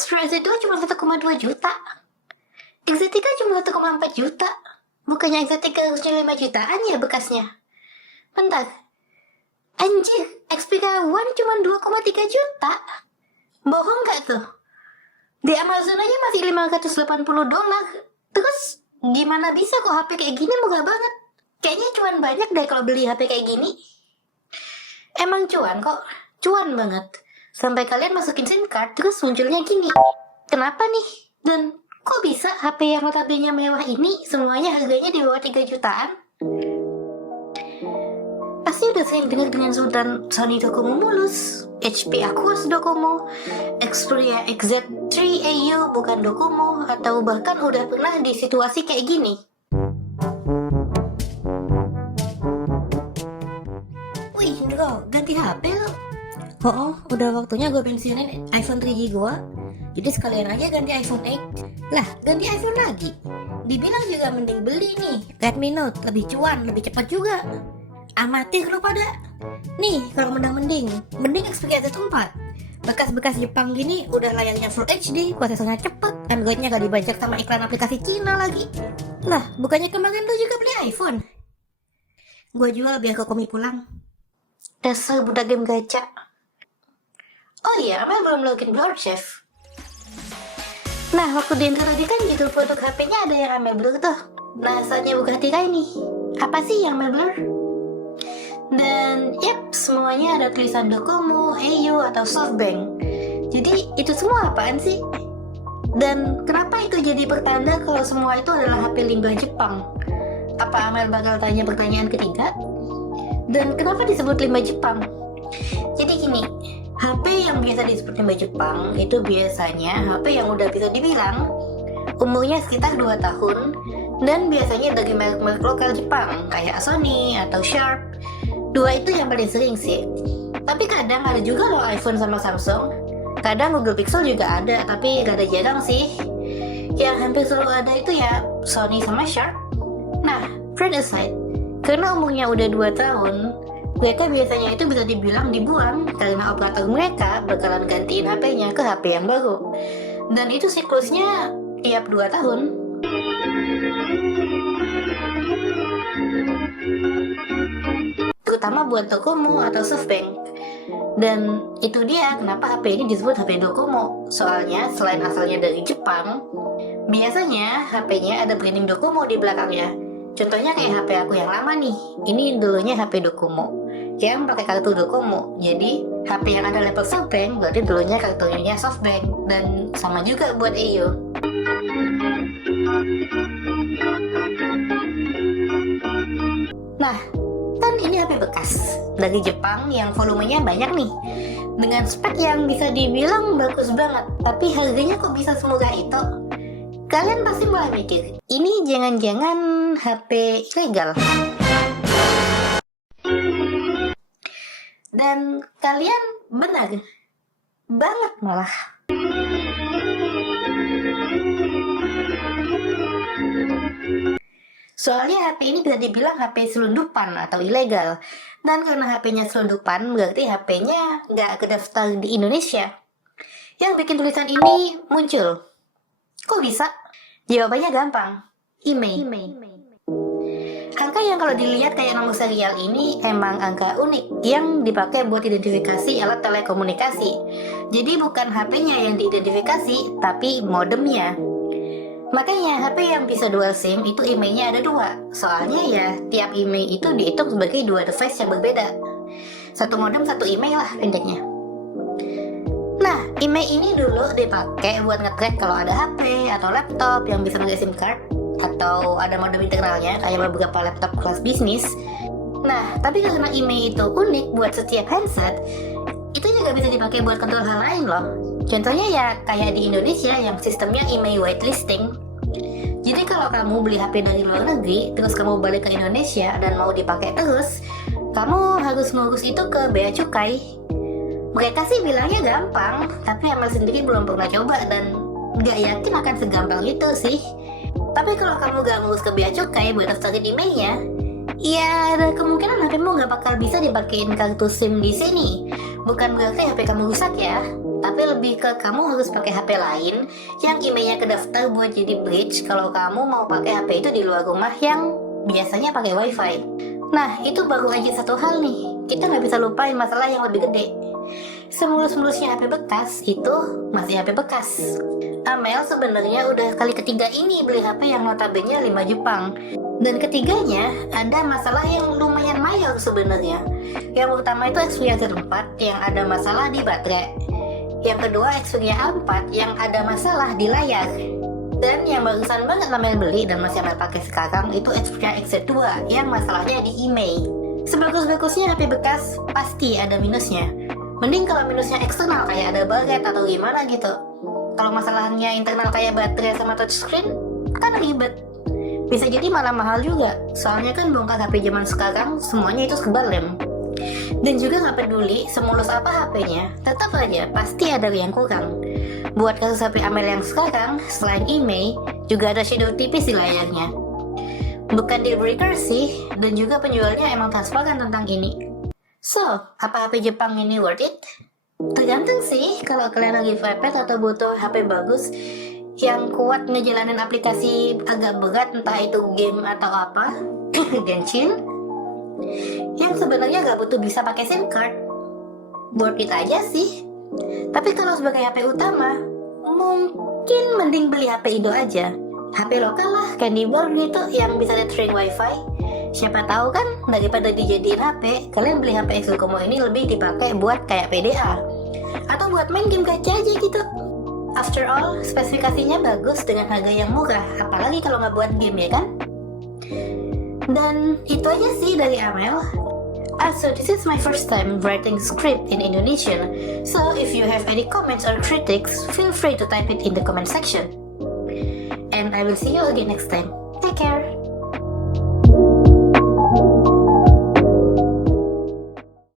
Express itu cuma 1,2 juta. Exotica cuma 1,4 juta. Bukannya Exotica harusnya 5 jutaan ya bekasnya? Bentar. Anjir, Xperia One cuma 2,3 juta. Bohong gak tuh? Di Amazon aja masih $580. Terus gimana bisa kok HP kayak gini murah banget? Kayaknya cuan banyak deh kalau beli HP kayak gini. Emang cuan kok, cuan banget. Sampai kalian masukin SIM card terus munculnya gini. Kenapa nih? Dan kok bisa HP yang notabene mewah ini semuanya harganya di bawah 3 jutaan? Pasti udah sering dengar dengan sebutan Sony Docomo mulus, HP Aquos Docomo, Xperia XZ3 AU bukan Docomo, atau bahkan udah pernah di situasi kayak gini. Wih, bro, ganti HP lo? Oh, udah waktunya gue pensiunin iPhone 3G gue. Jadi sekalian aja ganti iPhone 8. Lah, ganti iPhone lagi. Dibilang juga mending beli nih Redmi Note, lebih cuan, lebih cepat juga. Amatir lo pada. Nih, kalau mending Xperia Z4. Bekas-bekas Jepang gini udah layarnya Full HD, prosesornya cepet, Androidnya gak dibajak sama iklan aplikasi Cina lagi. Lah, bukannya kemarin lo juga beli iPhone? Gue jual biar Kokomi pulang. Dasar budak game gacha. Oh iya, Amel belum login Blur Chef. Nah, waktu di intro tadi kan judul produk HP-nya ada yang Amel Blur tuh. Nah, saatnya buka tirai nih. Apa sih yang Amel Blur? Dan yep, semuanya ada tulisan Docomo, AU, atau Softbank. Jadi itu semua apaan sih? Dan kenapa itu jadi pertanda kalau semua itu adalah HP limbah Jepang? Apa Amel bakal tanya pertanyaan ketiga? Dan kenapa disebut limbah Jepang? Jadi gini, HP yang biasa disebut limbah Jepang itu biasanya HP yang udah bisa dibilang umurnya sekitar 2 tahun dan biasanya dari merek-merek lokal Jepang kayak Sony atau Sharp. Dua itu yang paling sering sih. Tapi kadang ada juga loh iPhone sama Samsung. Kadang Google Pixel juga ada, tapi rada jarang sih. Yang hampir selalu ada itu ya Sony sama Sharp. Nah, friend aside, karena umurnya udah 2 tahun, mereka biasanya itu bisa dibilang dibuang karena operator mereka bakalan gantiin HP-nya ke HP yang baru. Dan itu siklusnya tiap 2 tahun. Terutama buat Docomo atau Softbank. Dan itu dia kenapa HP ini disebut HP Docomo. Soalnya selain asalnya dari Jepang, biasanya HP-nya ada branding Docomo di belakangnya. Contohnya kayak HP aku yang lama nih. Ini dulunya HP Docomo yang pakai kartu Docomo. Jadi HP yang ada label Softbank berarti dulunya kartunya Softbank. Dan sama juga buat AU. Nah, kan ini HP bekas dari Jepang yang volumenya banyak nih, dengan spek yang bisa dibilang bagus banget, tapi harganya kok bisa semurah itu? Kalian pasti mulai mikir, ini jangan-jangan HP ilegal? Dan kalian benar banget malah. Soalnya HP ini bisa dibilang HP selundupan atau ilegal. Dan karena HP-nya selundupan, berarti HP-nya nggak kedaftar di Indonesia. Yang bikin tulisan ini muncul. Kok bisa? Jawabannya gampang. IMEI. Angka yang kalau dilihat kayak nomor serial ini emang angka unik yang dipakai buat identifikasi alat telekomunikasi. Jadi bukan HP-nya yang diidentifikasi, tapi modemnya. Makanya HP yang bisa dual SIM itu IMEI-nya ada 2. Soalnya ya tiap IMEI itu dihitung sebagai 2 device yang berbeda. Satu modem, satu IMEI lah pendeknya. Nah, IMEI ini dulu dipakai buat nge-track kalau ada HP atau laptop yang bisa pakai SIM card atau ada modem internalnya kayak beberapa laptop kelas bisnis. Nah, tapi karena IMEI itu unik buat setiap handset, itu juga bisa dipakai buat kontrol hal lain loh. Contohnya ya kayak di Indonesia yang sistemnya IMEI whitelisting. Jadi kalau kamu beli HP dari luar negeri, terus kamu balik ke Indonesia dan mau dipakai terus, kamu harus ngurus itu ke Bea Cukai. Mereka sih bilangnya gampang, tapi Amel sendiri belum pernah coba dan gak yakin akan segampang itu sih. Tapi kalau kamu gak ngurus ke Bea Cukai buat daftarin IMEI-nya, ya ada kemungkinan HP-mu gak bakal bisa dipakein kartu SIM di sini. Bukan berarti HP kamu rusak ya, tapi lebih ke kamu harus pakai HP lain yang emailnya kedaftar buat jadi bridge kalau kamu mau pakai HP itu di luar rumah yang biasanya pakai wifi. Nah, itu baru aja satu hal nih, kita nggak bisa lupain masalah yang lebih gede. Semulus-mulusnya HP bekas itu masih HP bekas. Amel sebenarnya udah kali ketiga ini beli HP yang notabene 5 Jepang. Dan ketiganya ada masalah yang lumayan mayor sebenarnya. Yang pertama itu Xperia Z4 yang ada masalah di baterai. Yang kedua Xperia A4 yang ada masalah di layar. Dan yang barusan banget Amel beli dan masih Amel pakai sekarang itu Xperia XZ2 yang masalahnya di email. Sebagus-bagusnya HP bekas pasti ada minusnya. Mending kalau minusnya eksternal kayak ada baret atau gimana gitu. Kalau masalahnya internal kayak baterai sama touchscreen kan ribet. Bisa jadi malah mahal juga, soalnya kan bongkar HP zaman sekarang semuanya itu serba lem. Dan juga nggak peduli semulus apa HP-nya, tetap aja pasti ada yang kurang. Buat kasus HP Amel yang sekarang, selain email, juga ada shadow tipis di layarnya. Bukan deal breaker sih, dan juga penjualnya emang transparan tentang ini. So, apa HP Jepang ini worth it? Tergantung sih, kalau kalian lagi mepet atau butuh HP bagus yang kuat ngejalanin aplikasi agak berat, entah itu game atau apa, Genshin, yang sebenarnya gak butuh bisa pakai SIM card, buat kita aja sih. Tapi kalau sebagai HP utama, mungkin mending beli HP Indo aja, HP lokal lah, Candy Bar gitu, yang bisa di-training wifi. Siapa tahu kan daripada dijadiin HP, kalian beli HP Exocomo ini lebih dipakai buat kayak PDA atau buat main game gacha aja gitu. After all, spesifikasinya bagus dengan harga yang murah, apalagi kalau nggak buat game ya kan? Dan itu aja sih dari Amel. Also, this is my first time writing script in Indonesian, so if you have any comments or critics, feel free to type it in the comment section. And I will see you again next time. Take care!